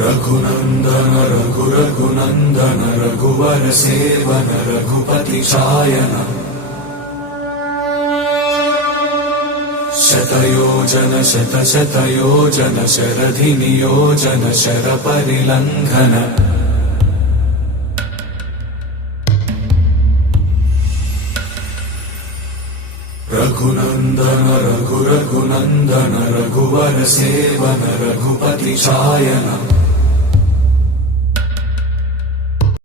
रघुनंदन रघुनंदन रघुवर seven Raghupati Shayan शतयोजन शतशतयोजन शरधि नियोजन sir परिलंघन Raghunandan Raghunandan रघुवर seven Raghupati Shayan.